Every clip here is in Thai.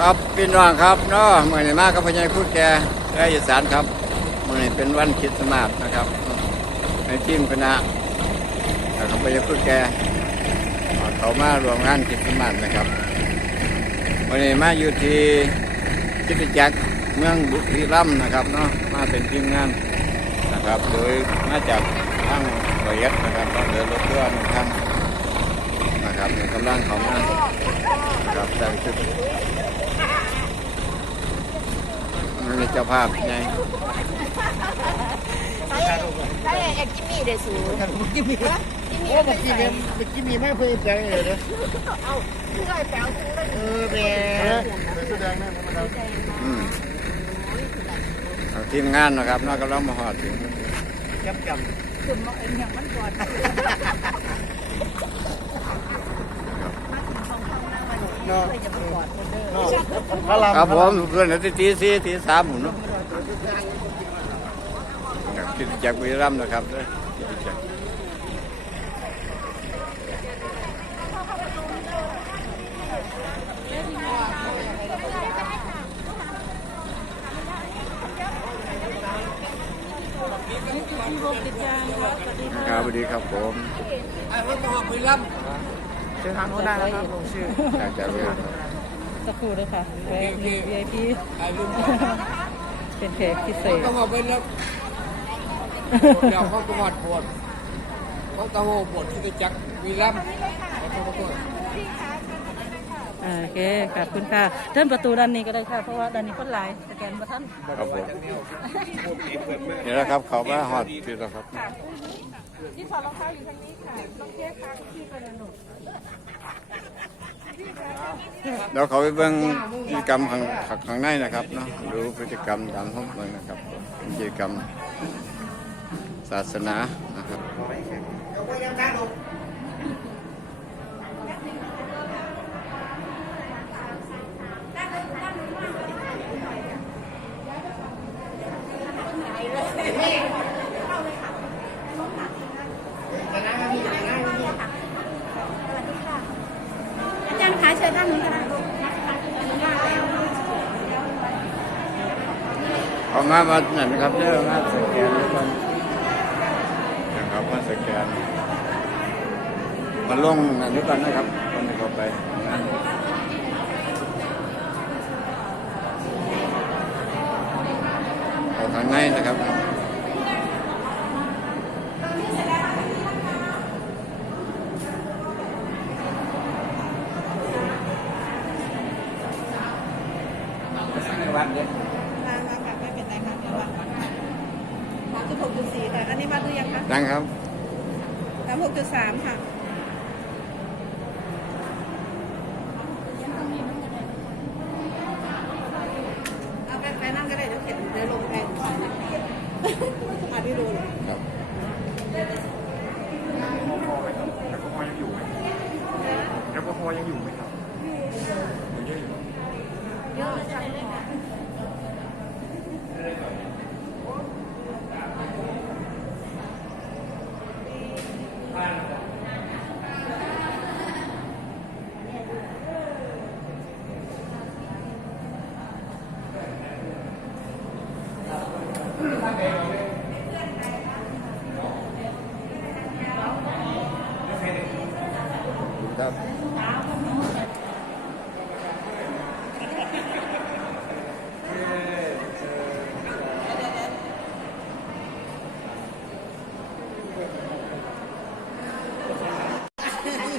ครับพี่น้องครับเนาะเมื่อนี้มากับพญายพูดแกและอีสานครับเมื่อนี้เป็นวันคริดสต์มาสนะครับ ในทีมคณะของพญายพูดแกเขามารวมงานคริดสต์มาสนะครับวันนี้มาอยู่ที่คิดจักรเมืองบุรีรัมย์นะครับเนาะมาเป็นทีมงานนะครับ โดยมาจากทางระยะนะครับเดินรถเรือหนึ่งคัน ครับกำลังเขามาครับแต่ชุดมันมีเจ้าภาพไงใช่ใช่เอ็กจิมมี่เดสูกิมี่โอ้เมื่อกี้เนี่ยเมื่อกี้มีไม่เพื่อนใจเลยนะเอาเพื่อแปลวเออแม่แสดงแม่ธรรมดาอืมเอาทีมงานนะครับนอกกำลังมาหอดถึงจำจถึงมาเอ็นอย่างมันก่อนมาถึงสองข้างหน้ามาหนูำ เนาะเลยจะมากอดคนเดิมเนาะพระรามครับผมเพื่อนตีตีสี่ตีสามหมุนเนาะครับคิดจากบุรีรัมย์นะครับเด้อคิดจากครับสวัสดีครับผมไอ้รถมาบุรีรัมย์ เชิญทางโน้นได้แล้วครับลงชื่อจากจากบุรีรัมย์สักครู่ด้วยค่ะแวะ VIP ไอ้ลุงเป็นแขกพิเศษต้องมาเป็นแล้วเดี๋ยวเขาประวัติปวดเขาตะโหบทที่จักบุรีรัมย์ขอโทษขอโทษอ่าโอเคขอบคุณค่ะเดินประตูด้านนี้ก็ได้ค่ะ เพราะว่าด้านนี้คนหลายสแกนมาท่านครับผมเดี๋ยวนะครับเขามาหอดที่แล้วครับที่ถอดรองเท้าอยู่ทางนี้ค่ะลองเทียบทางที่ไปนะหนู เดี๋ยวเขาไปเบิ่งกิจกรรมข้างข้างในนะครับเนาะดูพฤติกรรมตามห้องเบิ่งนะครับเป็นกิจกรรมศาสนานะครับอา จารย์คะเชิญด้านนี้กันนะเขามามาไหนนะครับเด้อมาสแกนแล้วกันนะครับมาสแกนมาลงอันนี้กันนะครับคนที่เข้าไปเอาข้างในนะครับ มามาค่ะไม่เป็นไรค่ะเดี๋ยววางก่อนค่ะสามสิบหกจุดสี่ค่ะอันนี้มาดูยังคะ ดังครับ สามหกจุดสามค่ะ เอาไปไปนั่งก็ได้เดี๋ยวเข็นเดี๋ยวลงแพงอ่านที่ดูเลย ครับ แอลกอฮอล์ยังอยู่ไหมแอลกอฮอล์ยังอยู่ไหมครับหรือเยอะอยู่ ครับ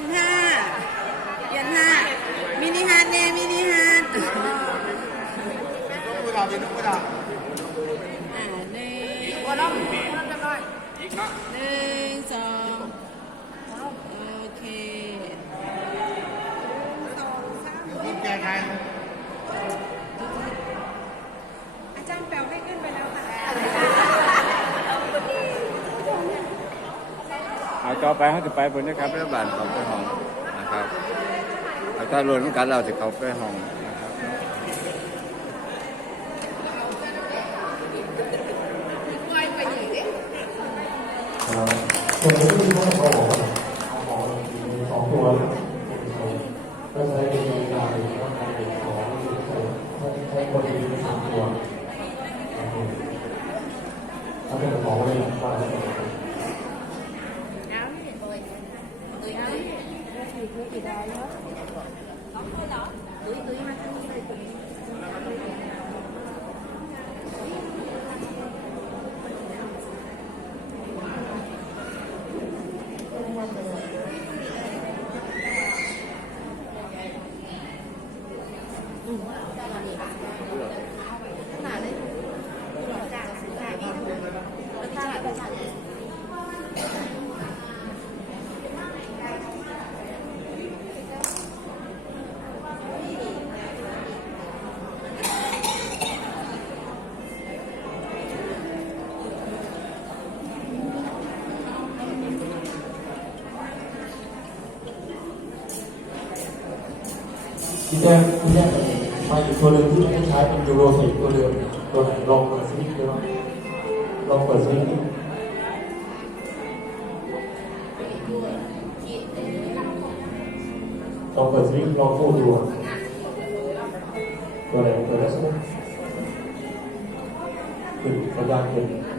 นห้าเดือนห้ามินิฮาร์ดเน่มินิฮาร์ดนกกุหลาบเป็นนกกุหลาบอ่าหนึ่งหนึ่ง ต่อไปเขาจะไปบนนะครับรัฐบาลเขาไปห้องนะครับแล้วก็รวมกันเราจะเขาไปห้องนะครับผมไม่รู้ว่บอก ตัวหนึ่งที่ไม่ใช้เป็นยูโรสี่ตัวเดิมตัวไหนลองเปิดซิได้ไหมลองเปิดซิลองเปิดซิลองพูดดูตัวไหนเปิดแล้วใช่ไหมขึ้นกระดานขึ้น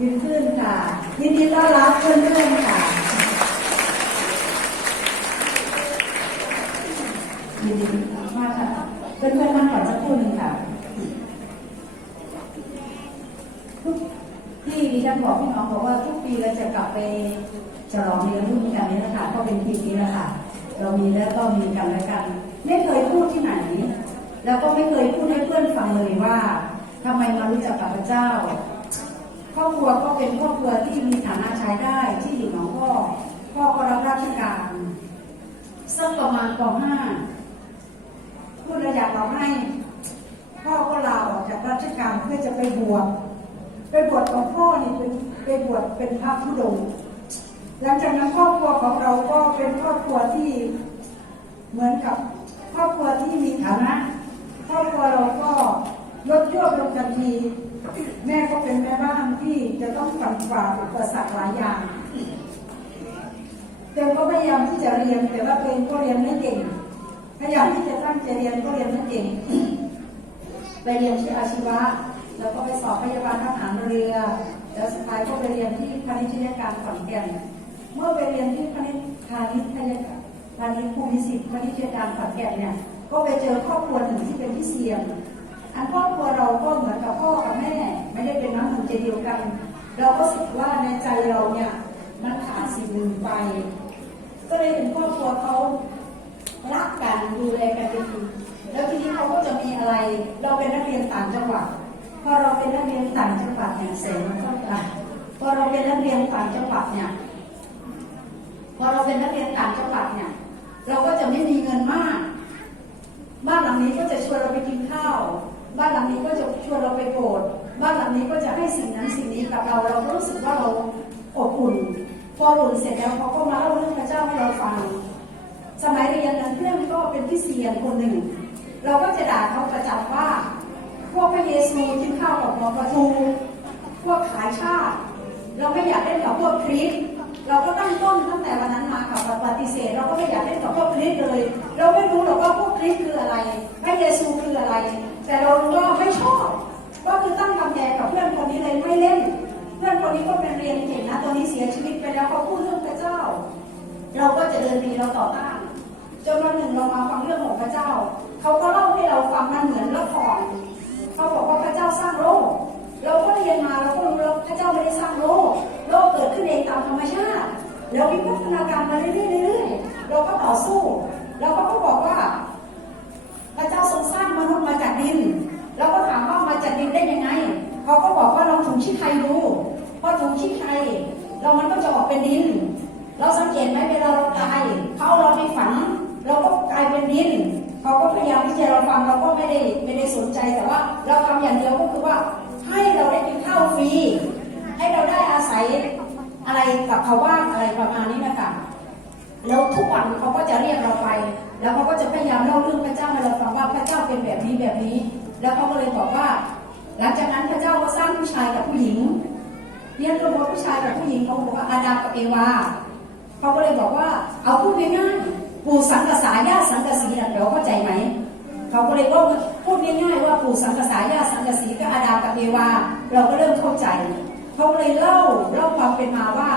ยืนขึ้นค่ะ ยินดีต้อนรับเพื่อนเพื่อนค่ะ ยินดีมากค่ะเพื่อนๆนั่งก่อนสักครู่หนึ่งค่ะที่ดิฉันบอกพี่น้องบอกว่าทุกปีเราจะกลับไปฉลองเลี้ยรุ่นกันนี้นะคะก็เป็นปีนี้แหละค่ะ เรามีแล้วก็มีกันและกัน ไม่เคยพูดที่ไหน แล้วก็ไม่เคยพูดให้เพื่อนฟังเลยว่า ทำไมมารู้จักพระเจ้า ครอบครัวก็เป็นครอบครัวที่มีฐานะใช้ได้ที่อยู่หนองพ่อพ่อก็รับราชการสักประมาณป .5 พูดระยะเราให้พ่อก็ลาออกจากราชการเพื่อจะไปบวชไปบวชของพ่อนี่เป็นไปบวชเป็นพระธุดงหลังจากนั้นครอบครัวของเราก็เป็นครอบครัวที่เหมือนกับครอบครัวที่มีฐานะ ครอบครัวเราก็ลดยวบลงทันที แม่ก็เป็นแม่บ้านที่จะต้องฝันฝ่าอุปสรรคหลายอย่างเต็มก็พยายามที่จะเรียนแต่ว่าเองก็เรียนไม่เก่ง พยายามที่จะตั้งใจเรียนก็เรียนไม่เก่ง ไปเรียนที่อาชีวะ แล้วก็ไปสอบพยาบาลทหารเรือ แล้วสุดท้ายก็ไปเรียนที่พาณิชยการขอนแก่น เมื่อไปเรียนที่พาณิชพาณิชยการพาณิชย์ภูมิศิษย์พาณิชยการขอนแก่นเนี่ย ก็ไปเจอครอบครัวหนึ่งที่เป็นที่เซียนอัน ครอบครัวเราก็เหมือนกับพ่อกับแม่ ไม่ได้เป็นน้ำหนึ่งใจเดียวกัน เราก็รู้สึกว่าในใจเราเนี่ยมันขาดสิ่งหนึ่งไป ก็เลยเห็นครอบครัวเขารักกันดูแลกันดีแล้วทีนี้เขาก็จะมีอะไร เราเป็นนักเรียนต่างจังหวัดพอเราเป็นนักเรียนต่างจังหวัดเนี่ยเสนเข้าใจพอเราเป็นนักเรียนต่างจังหวัดเนี่ยพอเราเป็นนักเรียนต่างจังหวัดเนี่ย เราก็จะไม่มีเงินมาก บ้านหลังนี้ก็จะชวนเราไปกินข้าว บ้านหลังนี้ก็จะชวนเราไปโบสถ์บ้านหลังนี้ก็จะให้สิ่งนั้นสิ่งนี้กับเรา เราก็รู้สึกว่าเราอบอุ่นพออุ่นเสร็จแล้วเขาก็มาเล่าเรื่องพระเจ้าให้เราฟัง สมัยเรียนนั้นเพื่อนก็เป็นพี่เสียคนหนึ่ง เราก็จะด่าเขาประจำว่า พวกพระเยซูกินข้าวกับหมอประทูพวกขายชาติ เราไม่อยากเล่นกับพวกคริสเราก็ตั้งต้นตั้งแต่วันนั้นมากับปฏิเสธ เราก็ไม่อยากเล่นกับพวกคริสเลย เราไม่รู้หรอกว่าพวกคริสคืออะไร พระเยซูคืออะไร แต่เรารู้ว่าไม่ชอบ ก็คือตั้งกำแพงกับเพื่อนคนนี้เลยไม่เล่น เพื่อนคนนี้ก็เป็นเรียนเก่งนะ ตอนนี้เสียชีวิตไปแล้วเขาพูดเรื่องพระเจ้า เราก็จะเดินดีเราต่อต้านจนวันหนึ่งเรามาฟังเรื่องของพระเจ้า เขาก็เล่าให้เราฟังมันเหมือนละครเขาบอกว่าพระเจ้าสร้างโลก เราก็เรียนมาเราก็รู้แล้วพระเจ้าไม่ได้สร้างโลก โลกเกิดขึ้นเองตามธรรมชาติ แล้ววิวัฒนาการมาเรื่อยๆเราก็ต่อสู้ แล้วเขาก็บอกว่า พระเจ้าทรงสร้างมนุษย์มาจากดิน แล้วก็ถามว่ามาจากดินได้ยังไง เขาก็บอกว่าลองถุงชี้ไทยดูพอถุงชี้ไทยแล้วมันก็จะออกเป็นดิน เราสังเกตไหมเวลาเราตายเขาเราไปฝังเราก็กลายเป็นดิน เขาก็พยายามที่จะเราฟังเราก็ไม่ได้ไม่ได้สนใจแต่ว่า เราทำอย่างเดียวก็คือว่าให้เราได้กินข้าวฟรี ให้เราได้อาศัยอะไรกับเขาบ้างอะไรประมาณนี้นะคะแล้วทุกวันเขาก็จะเรียกเราไป แล้วเขาก็จะพยายามเล่าเรื่องพระเจ้าให้เราฟังว่าพระเจ้าเป็นแบบนี้แบบนี้ แล้วเขาก็เลยบอกว่า หลังจากนั้นพระเจ้าก็สร้างผู้ชายกับผู้หญิงเรียนรู้ว่าผู้ชายกับผู้หญิงเขาบอกว่าอาดามกับเอวาเขาก็เลยบอกว่า เอาพูดง่ายๆปู่สังกษาญาสังกสีนะเดี๋ยวเข้าใจไหมเขาก็เลยว่าพูดง่ายๆว่าปู่สังกษาญาสังกสีก็อาดามกับเอวาเราก็เริ่มเข้าใจเขาเลยเล่าเล่าความเป็นมาว่า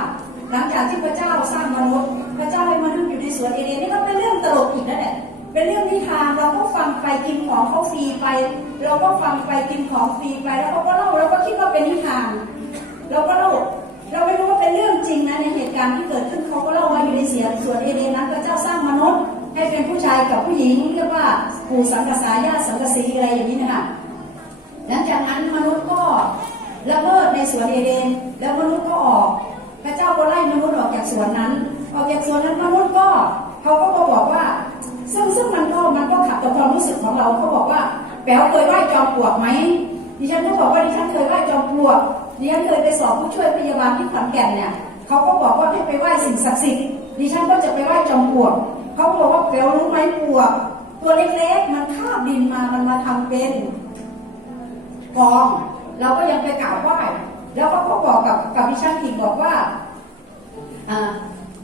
หลังจากที่พระเจ้าสร้างมนุษย์ พระเจ้าให้มนุษย์อยู่ในสวนเอเดนนี่ก็เป็นเรื่อง ลกอีกนั่นแหละเป็นเรื่องนิทานเราก็ฟังไปกินของเขาฟรีไป เราก็ฟังไปกินของฟรีไป แล้วเขาก็เล่าเราก็คิดว่าเป็นนิทานเราก็เล่าเราไม่รู้ว่าเป็นเรื่องจริงนะในเหตุการณ์ที่เกิดขึ้นเขาก็เล่าว่าอยู่ในเสียสวนเอเดนนั้นพระเจ้าสร้างมนุษย์ ให้เป็นผู้ชายกับผู้หญิงเรียกว่าปู่สังกษาญาสังกสีอะไรอย่างนี้นะคะหลังจากนั้นมนุษย์ก็ละเมิดในสวนเอเดน แล้วมนุษย์ก็ออก พระเจ้าก็ไล่มนุษย์ออกจากสวนนั้น ออกจากสวนนั้นมนุษย์ก็ เขาก็มาบอกว่า ซึ่งซึ่งมันก็มันก็ขัดกับความรู้สึกของเราเขาบอกว่าแป๋วเคยไหว้จอมปลวกไหมดิฉันก็บอกว่าดิฉันเคยไหว้จอมปลวกดิฉันเคยไปสอบผู้ช่วยพยาบาลที่ขอนแก่นเนี่ยเขาก็บอกว่าให้ไปไหว้สิ่งศักดิ์สิทธิ์ดิฉันก็จะไปไหว้จอมปลวกเขาก็บอกว่าแป๋วรู้ไหมปลวก ตัวเล็กๆมันคาบดินมามันมาทำเป็นกอง เราก็ยังไปกราบไหว้แล้วเขาก็บอกกับกับดิฉันอีกบอกว่า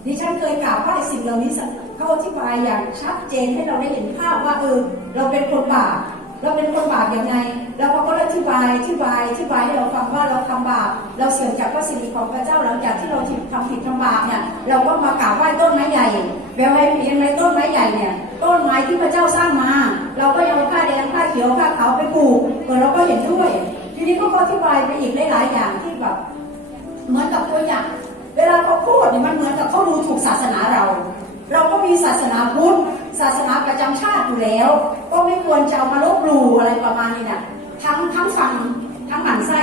ดิฉันเคยกราบไหว้สิ่งเหล่านี้ เขาอธิบายอย่างชัดเจนให้เราได้เห็นภาพว่าเออเราเป็นคนบาปเราเป็นคนบาปยังไง แล้วเขาก็อธิบายอธิบายอธิบายให้เราฟังว่าเราทำบาปเราเสื่อมจากพระสิริของพระเจ้าหลังจากที่เราทำผิดทำบาปเนี่ยเราก็มากราบไหว้ต้นไม้ใหญ่แบบไว้เห็นไหมต้นไม้ใหญ่เนี่ยต้นไม้ที่พระเจ้าสร้างมา เราก็ยังเอาผ้าแดงผ้าเขียวผ้าขาวไปปลูกเออเราก็เห็นด้วย ทีนี้เขาก็อธิบายไปอีกหลายๆอย่างที่แบบเหมือนกับตัวอย่างเวลาเขาพูดเนี่ยมันเหมือนกับเขาดูถูกศาสนาเรา เราก็มีศาสนาพุทธศาสนาประจำชาติอยู่แล้ว ก็ไม่ควรจะเอามาลบหลู่อะไรประมาณนี้นะทั้งทั้งฟังทั้งหมั่นไส้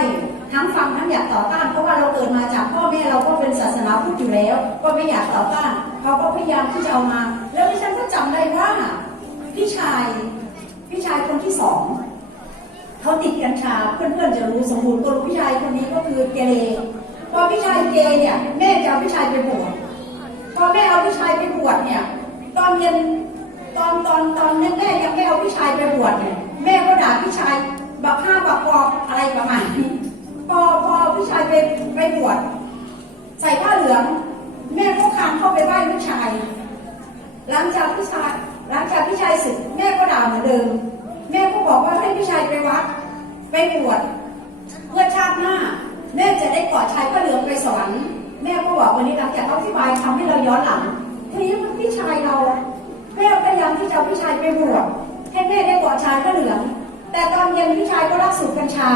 ทั้งฟังทั้งอยากต่อต้านเพราะว่าเราเกิดมาจากพ่อแม่เราก็เป็นศาสนาพุทธอยู่แล้ว ก็ไม่อยากต่อต้านเขาก็พยายามที่จะเอามา แล้วดิฉันก็จำได้ว่าพี่ชายพี่ชายคนที่สองเขาติดกัญชาเพื่อนๆจะรู้สมบูรณ์ก็รู้พี่ชายคนนี้ก็คือเกเรพอพี่ชายเกเรเนี่ยแม่จะเอาพี่ชายไปบวช อแม่เอาพี่ชายไปบวชเนี่ย ตอนเย็นตอนตอนตอนแม่ยังไม่เอาพี่ชายไปบวชเนี่ยแม่ก็ด่าพี่ชายบักห้าบักกอกอะไรประมาณนี้พอพอพี่ชายไปไปบวชใส่ผ้าเหลือง แม่ก็คานเข้าไปไหว้ลูกชายหลังจากพี่ชายหลังจากพี่ชายสึกแม่ก็ด่าเหมือนเดิม แม่ก็บอกว่าให้พี่ชายไปวัดไปบวชเพื่อชาติหน้า แม่จะได้กอดชายพระเหลืองไปสวรรค์ แม่ก็บอกวันนี้หลังจากเขาอธิบายทำให้เราย้อนหลังทีนี้มันพี่ชายเราแม่พยายามที่จะพี่ชายไปบวชให้แม่ได้กอดชายพระเหลือง แต่ตอนเย็นพี่ชายก็รักสูบกัญชา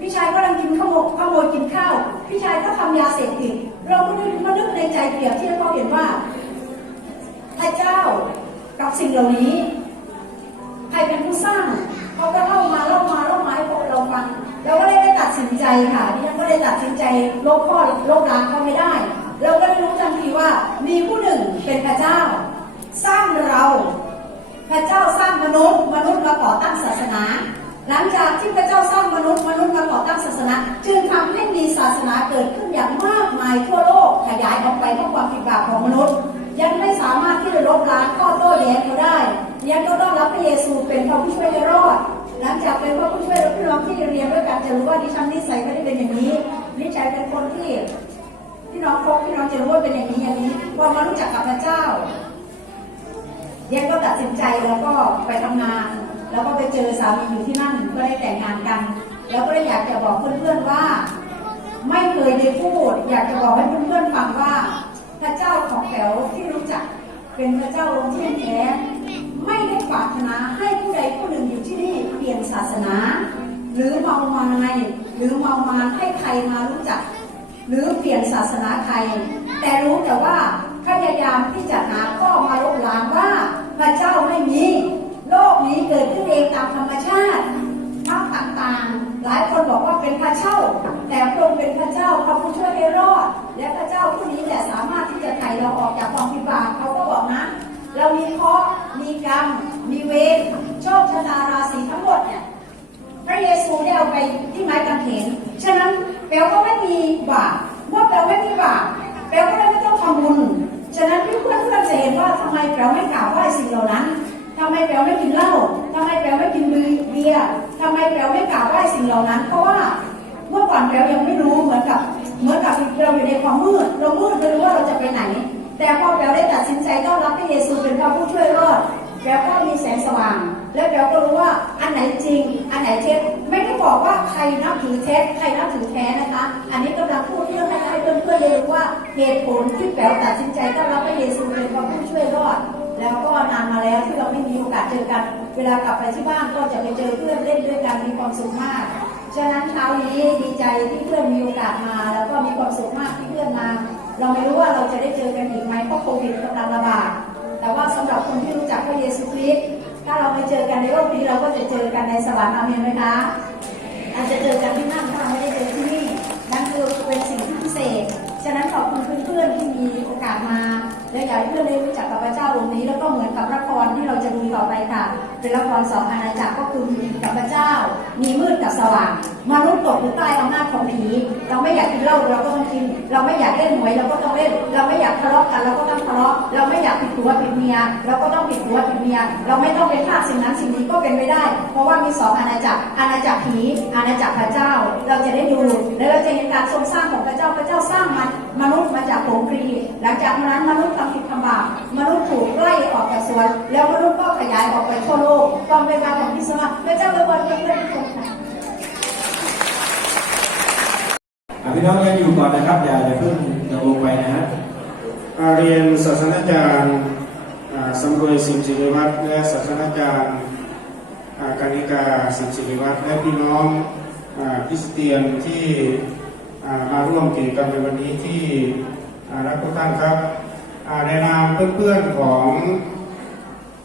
พี่ชายก็กำลังกินขโมยขโมยกินข้าว พี่ชายก็ทำยาเสพติด เราก็นึกมานึกในใจเปรียบเทียบเขาเห็นว่าพระเจ้ากับสิ่งเหล่านี้ ใครเป็นผู้สร้างเขาก็เล่ามาเล่ามาเล่ามาให้พวกเราฟัง เราก็เลยได้ตัดสินใจค่ะดิฉันก็เลยตัดสินใจลบข้อลบล้างเขาไม่ได้ เราก็ได้รู้ทันทีว่ามีผู้หนึ่งเป็นพระเจ้า สร้างเรา พระเจ้าสร้างมนุษย์ มนุษย์มาก่อตั้งศาสนา หลังจากที่พระเจ้าสร้างมนุษย์มนุษย์มาก่อตั้งศาสนา จึงทำให้มีศาสนาเกิดขึ้นอย่างมากมายทั่วโลกขยายออกไปเพราะความผิดบาปของมนุษย์ ยังไม่สามารถที่จะลบล้างข้อโต้แย้งเขาได้ยังก็ต้องรับพระเยซูเป็นพระผู้ช่วยให้รอด หลังจากเป็นพระผู้ช่วยแล้วพี่น้องที่เรียนด้วยกันจะรู้ว่าดิฉันนิสัยไม่ได้เป็นอย่างนี้นิสัยเป็นคนที่พี่น้องพบพี่น้องจะรู้ว่าเป็นอย่างนี้อย่างนี้พอมารู้จักกับพระเจ้าเย็นก็ตัดสินใจแล้วก็ไปทำงาน แล้วก็ไปเจอสามีอยู่ที่นั่นก็ได้แต่งงานกัน แล้วก็ได้อยากจะบอกเพื่อนๆว่า ไม่เคยได้พูด อยากจะบอกให้เพื่อนๆฟังว่า พระเจ้าของแถวที่รู้จัก เป็นพระเจ้าองค์ที่แท้ ไม่ได้ปรารถนาให้ผู้ใดผู้หนึ่งอยู่ที่นี่เปลี่ยนศาสนา หรือเมามายหรือเมามานให้ใครมารู้จัก หรือเปลี่ยนศาสนาใคร แต่รู้แต่ว่าพยายามที่จะหาข้อมาลบล้างว่าพระเจ้าไม่มี โลกนี้เกิดขึ้นเองตามธรรมชาติภาพต่างๆ หลายคนบอกว่าเป็นพระเจ้า แต่พระองค์เป็นพระเจ้าพระผู้ช่วยให้รอด และพระเจ้าผู้นี้แหละสามารถที่จะไถ่เราออกจากความผิดบาปเขาก็บอกนะ เรามีเคราะห์มีกรรม มีเวรโชคชะตาราศีทั้งหมดเนี่ยพระเยซูได้เอาไปที่ไม้กางเขนฉะนั้นแปลก็ไม่มีบาปเมื่อแปลไม่มีบาปแปลก็เลยไม่ต้องทำบุญฉะนั้นเพื่อนเพื่อนๆจะเห็นว่าทำไมแปลไม่กล่าวไหว้สิ่งเหล่านั้น ทำไมแปลไม่กินเหล้าทำไมแปลไม่กินเบียร์ทำไมแปลไม่กล่าวไหว้สิ่งเหล่านั้น เพราะว่าเมื่อก่อนแปลยังไม่รู้เหมือนกับ เหมือนกับเราอยู่ในความมืดเรามืดไม่รู้ว่าเราจะไปไหน แต่พอแปลได้ตัดสินใจต้อนรับพระเยซูเป็นพระผู้ช่วยรอดแปลก็มีแสงสว่าง แล้วแปลก็รู้ว่าอันไหนจริง อันไหนเท็จไม่ได้บอกว่าใครนับถือเท็จใครนับถือแท้นะคะ อันนี้กำลังพูดเพื่อให้ให้เพื่อนๆได้รู้ว่าเหตุผลที่แปลตัดสินใจต้อนรับพระเยซูเป็นพระผู้ช่วยรอด แล้วก็นานมาแล้วที่เราไม่มีโอกาสเจอกัน เวลากลับไปที่บ้านก็จะไปเจอเพื่อนเล่นด้วยกันมีความสุขมาก ฉะนั้นเช้านี้ดีใจที่เพื่อนมีโอกาสมา แล้วก็มีความสุขมากที่เพื่อนมา เราไม่รู้ว่าเราจะได้เจอกันอีกไหมเพราะโควิดกำลังระบาด แต่ว่าสำหรับคนที่รู้จักพระเยซูคริสต์ถ้าเราไม่เจอกันในโลกนี้เราก็จะเจอกันในสวรรค์อาเมนไหมคะอาจจะเจอกันที่นั่นถ้าเราไม่ได้เจอที่นี่นั่นคือเป็นสิ่งที่พิเศษ ฉะนั้นขอบคุณเพื่อนๆที่มีโอกาสมา และอยากให้เพื่อนได้รู้จักกับพระเจ้าองค์นี้ แล้วก็เหมือนกับละครที่เราจะดูต่อไปค่ะ เป็นละครสองอาณาจักรก็คือมีกับพระเจ้า มีมืดกับสว่าง มนุษย์ตกอยู่ใต้อำนาจของผี เราไม่อยากกินเหล้าเราก็ต้องกิน เราไม่อยากเล่นหวยเราก็ต้องเล่น เราไม่อยากทะเลาะกันเราก็ต้องทะเลาะ เราไม่อยากผิดผัวผิดเมียเราก็ต้องผิดผัวผิดเมีย เราไม่ต้องเป็นทาสสิ่งนั้นสิ่งนี้ก็เป็นไม่ได้ เพราะว่ามีสองอาณาจักร อาณาจักรผี อาณาจักรพระเจ้า เราจะได้ดู และเราจะเห็นการทรงสร้างของพระเจ้า พระเจ้าสร้างมันมนุษย์มาจากผงครีหลังจากนั้นมนุษย์ทำผิดทำบาป มนุษย์ถูกไล่ออกจากสวน แล้วมนุษย์ก็ขยายออกไปทั่วโลกความเป็นการของพิศวะพระเจ้าเลยวันเพื่อนทุกคนค่ะ อะ พี่น้องยังอยู่ก่อนนะครับ อย่าอย่าเพิ่งจะลงไปนะฮะเรียนศาสนาจารย์สำรวยสิมศิริวัฒน์และศาสนาจารย์กานิกาสิมศิริวัฒน์และพี่น้องอ่าคริสเตียนที่มาร่วมกิจกรรมในวันนี้ที่รักทุกท่านครับอ่าในนามเพื่อนๆของ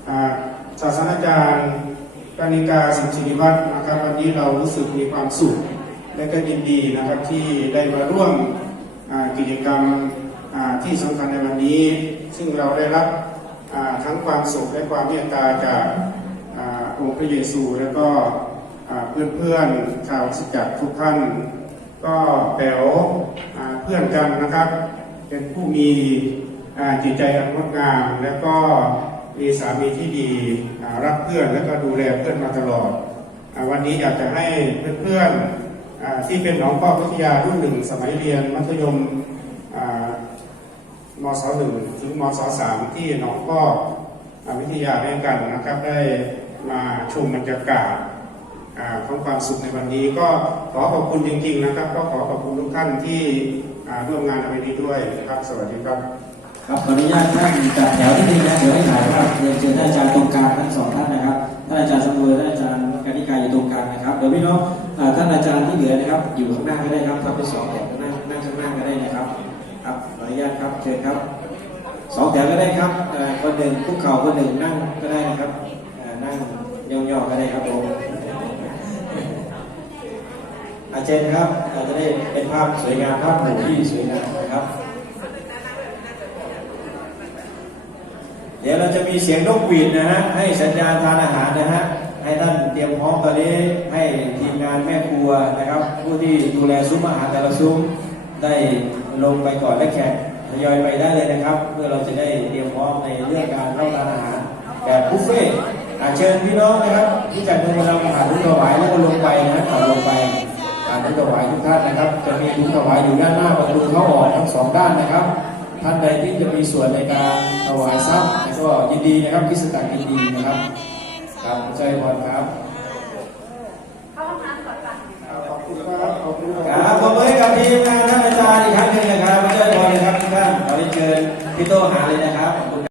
อ่าศาสนาจารย์กานิกาสินศิริวัฒน์นะครับวันนี้เรารู้สึกมีความสุข และก็ยินดีนะครับที่ได้มาร่วมกิจกรรมที่สำคัญในวันนี้ ซึ่งเราได้รับทั้งความสุขและความเมตตาจากองค์พระเยซูแล้วก็อ่าเพื่อนๆชาวสิจักทุกท่าน ก็แป๋วอ่เพื่อนกันนะครับ เป็นผู้มีจิตใจอันงดงาม และก็มีสามีที่ดีรักเพื่อนและก็ดูแลเพื่อนมาตลอด วันนี้อยากจะให้เพื่อนๆ ที่เป็นหนองพ่อวิทยารุ่นหนึ่งสมัยเรียนมัธยมมศหนึ่งถึงมศสามที่หนองพ่อวิทยาด้วยกันนะครับ ได้มาชมบรรยากาศของความสุขในวันนี้ก็ขอขอบคุณจริงๆนะครับ ก็ขอขอบคุณทุกท่านที่ร่วมงานในวันนี้ด้วยนะครับ สวัสดีครับ ครับขออนุญาตท่านจัดแถวที่นี่นะเดี๋ยวให้ถ่ายภาพเรียนเชิญท่านอาจารย์ตรงกลางทั้งสองท่านนะครับท่านอาจารย์สมุยท่านอาจารย์กานิกาอยู่ตรงกลางนะครับเดี๋ยวพี่น้อง ท่านอาจารย์ที่เหลือนะครับ อยู่ข้างหน้าก็ได้ครับทำเป็นสองแถวนั่งนั่งข้างหน้าก็ได้นะครับ ครับขออนุญาตครับเชิญครับสองแถวก็ได้ครับคนหนึ่งคุกเข่าคนหนึ่งนั่งก็ได้นะครับนั่งย่องๆก็ได้ครับผมอาเจนครับอาจจะได้เป็นภาพสวยงามภาพหมู่ที่สวยงามนะครับ เดี๋ยวเราจะมีเสียงนกหวีดนะฮะให้สัญญาณทานอาหาร พร้อมตอนนี้ให้ทีมงานแม่ครัวนะครับ ผู้ที่ดูแลซุ้มอาหารแต่ละซุ้มได้ลงไปก่อนและแขกทยอยไปได้เลยนะครับ เพื่อเราจะได้เตรียมพร้อมในเรื่องการรับประทานอาหารแบบบุฟเฟ่อาเชิญพี่น้องนะครับ ที่จากเมืองนำอาหารทุกถวายแล้วก็ลงไปนะก่อนลงไปการทุกถวายทุกท่านนะครับ จะมีทุกถวายอยู่ด้านหน้าประตูเข้าออกทั้งสองด้านนะครับท่านใดที่จะมีส่วนในการถวายทรัพย์ก็ยินดีนะครับคิสตักยินดีนะครับครับใจพรครับ ครับขอบคุณกับทีมงานท่านอาจารย์อีกครั้งหนึ่งนะครับเชิญพอนะครับทุกท่านขอเชิญพี่โตหาเลยนะครับ